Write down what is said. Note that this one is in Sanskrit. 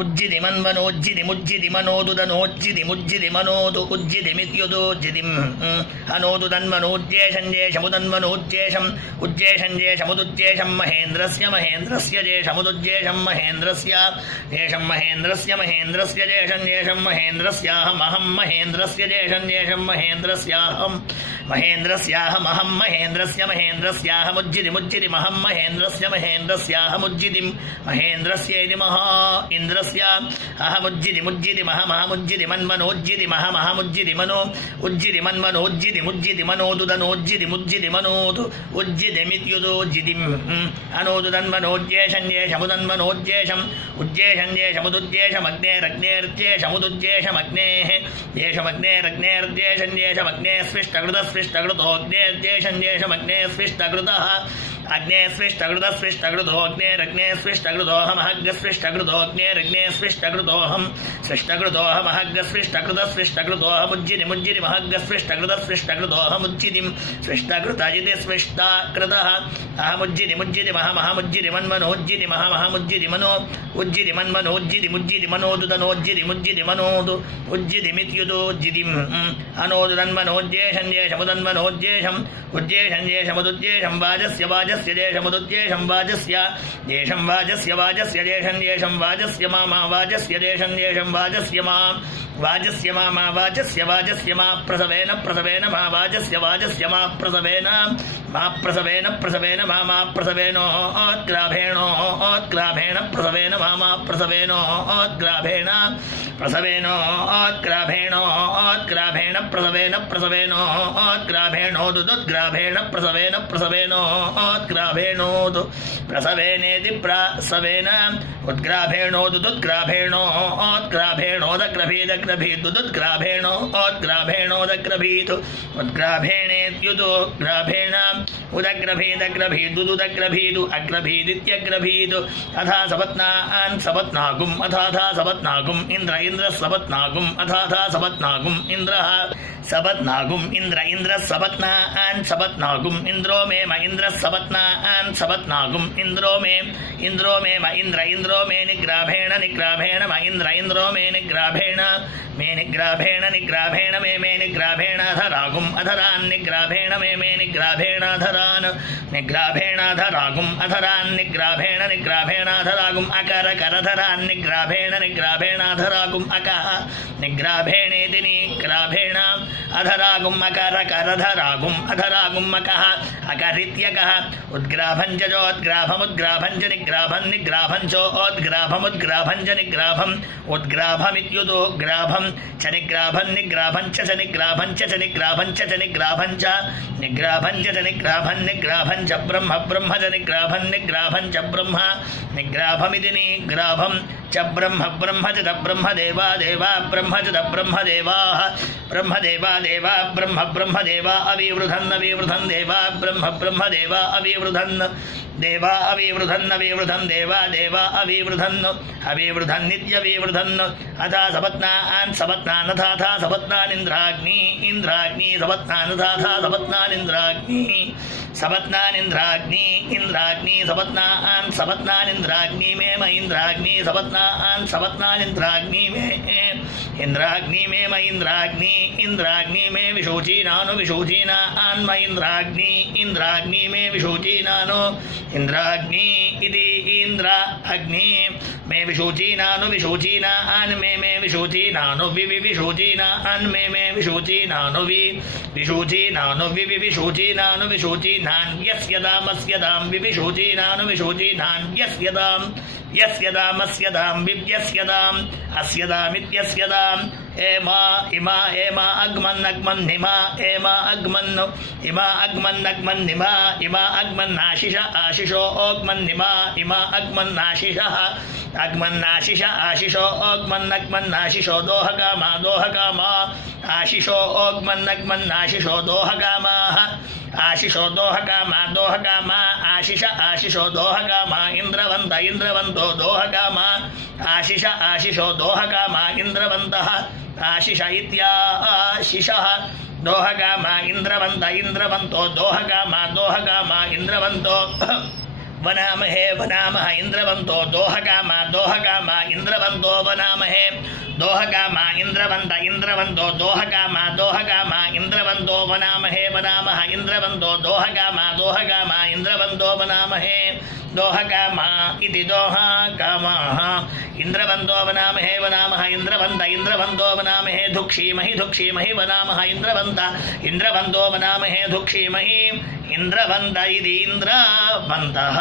उज्जिति मन्वनोज्जिति मुज्जिति मनोदुदनोज्जिति मुज्जिति मनोदु उज्जिति मित्युदोज्जितिम् अनोदु तन्वनोज्जेशञ्जेशमुदन्वनोज्जेशम् उज्जेशञ्जेशमुदुज्जेशम् महेन्द्रस्य जेशमुदुज्जेशम् महेन्द्रस्य जेशम् महेन्द्रस्य जेशञ्जेशम् महेन्द्रस्याहमहम् महेन्द्रस्य जेशञ्जेशम् महेन्द्रस्याहम् महेन्द्रस्याहमुज्जिति मुज्जिति महम् महेन्द्रस्याहमुज्जितिम् महेन्द्रस्येति महा इन्द्रस्य अहमुज्जिति मुज्जिति महमहमुज्जिति मन्वनोज्जिति महमहमुज्जिति मनो उज्जिति मन्वनोज्जिति मुज्जिति मनोदुदनोज्जिति मुज्जिति मनोदु उज्जिति मित्युदोज्जितिम् अनोदु तन्वनोज्जेशञ्जेशमुदन्वनोज्जेशम् उज्जेशञ्जेशमुदुज्जेशमग्नेरग्नेर्जेशमुदुज्जेशमग्नेः जेशमग्नेरग्नेर्जेशञ्जेशमग्नेः स्विष्टकृतस्विष्टकृतोऽग्नेर्जेशञ्जेशमग्नेः स्विष्टकृतः अग्नेः स्विष्टकृतस्विष्टकृतो अग्नेरग्नेः स्विष्टकृतोऽहमहग्गस्विष्टकृतोऽग्नेरग्नेः स्विष्टकृतोऽहम् स्विष्टकृतोऽहमहग्गस्विष्टकृतस्विष्टकृतोऽहमुज्जिति मुज्जिति महग्गस्विष्टकृतस्विष्टकृतोऽहमुज्जितिम् स्विष्टकृतजिति स्विष्टाकृतः अहमुज्जिति मुज्जिति महमहमुज्जिति मन्वनोज्जिति महमहमुज्जिति मनो उज्जिति मन्वनोज्जिति मुज्जिति मनोदुदनोज्जिति मुज्जिति मनोदु उज्जिति मित्युदोज्जितिम् अनोदु तन्वनोज्जेशञ्जेशमुदन्वनोज्जेशम् उज्जेशञ्जेशमुदुज्जेशम् वाजस्य जेशमुदुज्जेशम् वाजस्य जेशम् वाजस्य जेशञ्जेशम् वाजस्य मामा वाजस्य जेशञ्जेशम् वाजस्य मा वाजस्य मा प्रसवेन मा वाजस्य मा प्रसवेन मा प्रसवेनोत्ग्राभेण प्रसवेन मा प्रसवेनोत्ग्राभेण प्रसवेनोदुदुद्ग्राभेण प्रसवेनोत्ग्राभेणोदु प्रसवेनेति प्रसवेन उद्ग्राभेणोदग्रभीदुदुद्ग्राभेणोदग्रभीदुद्ग्राभेणोदग्रभीत् उद्ग्राभेणेत्युदो ग्राभेण उदग्रभीदग्रभीदुदुदग्रभीदु अग्रभीदित्यग्रभीदु अथा सपत्नागुम् अथाथा सपत्नागुम् इन्द्रः सपत्नागुम् अथाथा सपत्नागुम् इन्द्रः सपत्नागुम् इन्द्रः सपत्नागुम् इन्द्रो मे म इन्द्रः सपत्नागुम् इन्द्रो मे म इन्द्रो मे निग्राभेण म इन्द्रो मे निग्राभेण मे निग्राभेण अधरागुम् अधरान् निग्राभेण मे निग्राभेण अधरान् निग्राभेणाधरागुम् अधरान् निग्राभेण अधरागुम् अकर करधरान् निग्राभेणाधरागुम् अकः निग्राभेणेति निग्राभेण अधरागुम् अकर करधरागुम् अधरागुम् अकः अकरित्यकः उद्ग्राभञ्जोद्ग्राभमुद्ग्राभञ्ज निग्राभम् निग्राभञ्चोद्ग्राभमुद्ग्राभञ्ज निग्राभम् उद्ग्राभमित्युदो ग्राभम् च निग्राभम् निग्राभञ्च च निग्राभञ्च च निग्राभञ्च च निग्राभञ्च निग्राभञ्च च निग्राभञ्च ब्रह्म ब्रह्म च निग्राभञ्च ब्रह्म निग्राभमिति निग्राभम् च ब्रह्म ब्रह्म च ब्रह्म देवा ब्रह्म च ब्रह्म देवाः ब्रह्म देवा अविवृधन् देवा ब्रह्म देवा अविवृधन् देवा अविवृधन् देवा अविवृधन्नित्यविवृधन् अथा सपत्नान् अथाथा सपत्नानिन्द्राग्नि सपत्नानथाथा सपत्नानिन्द्राग्नि सपत्नानिन्द्राग्नि मे म इन्द्राग्नि सपत्नानिन्द्राग्नि मे इन्द्राग्नि मे म इन्द्राग्नि मे विशोचीनान् म इन्द्राग्नि मे विशोचीनानो इन्द्राग्नि इति इन्द्र अग्नि मे विशोचीनान् मे विशोचीनानो विशोचीनान् मे विशोचीनानो विशोचीनान् यस्यदामस्यदां विशोचीनान् यस्यदामस्यदां विव्यस्यदाम् अस्यदामित्यस्यदाम् एमा अग्मन्निमा एमा अग्मन्निमा अग्मन्नाशिष आशिषो ओग्मन्निमा इमा अग्मन्नाशिषः आशिषो ओग्मन्नग्मन्नाशिषो दोहकामा आशिषो ओग्मन्नग्मन्नाशिषो दोहकामाः आशिषो दोहकामा आशिषो दोहकामा इन्द्रवन्तो दोहकामा आशिषो दोहकामा इन्द्रवन्तः आशिष इत्याशिषः दोहकामा इन्द्रवन्तो दोहकामा इन्द्रवन्तो वनामहे वनामः इंद्रवंतो दोहकामा दोहकामा इंद्रवंतो वनामहे दोहकामा इंद्रवंतो दोहकामा दोहकामा इंद्रवंतो वनामहे वनामः इंद्रवंतो दोहकामा दोहकामा इंद्रवंतो वनामहे दोहकामा इति दोहकामाः इंद्रवंतो वनामहे वनामः इंद्रवंतो वनामहे धुक्षीमहि वनामः इंद्रवंतो वनामहे धुक्षीमहि इंद्रवंत इति इंद्रवन्तः।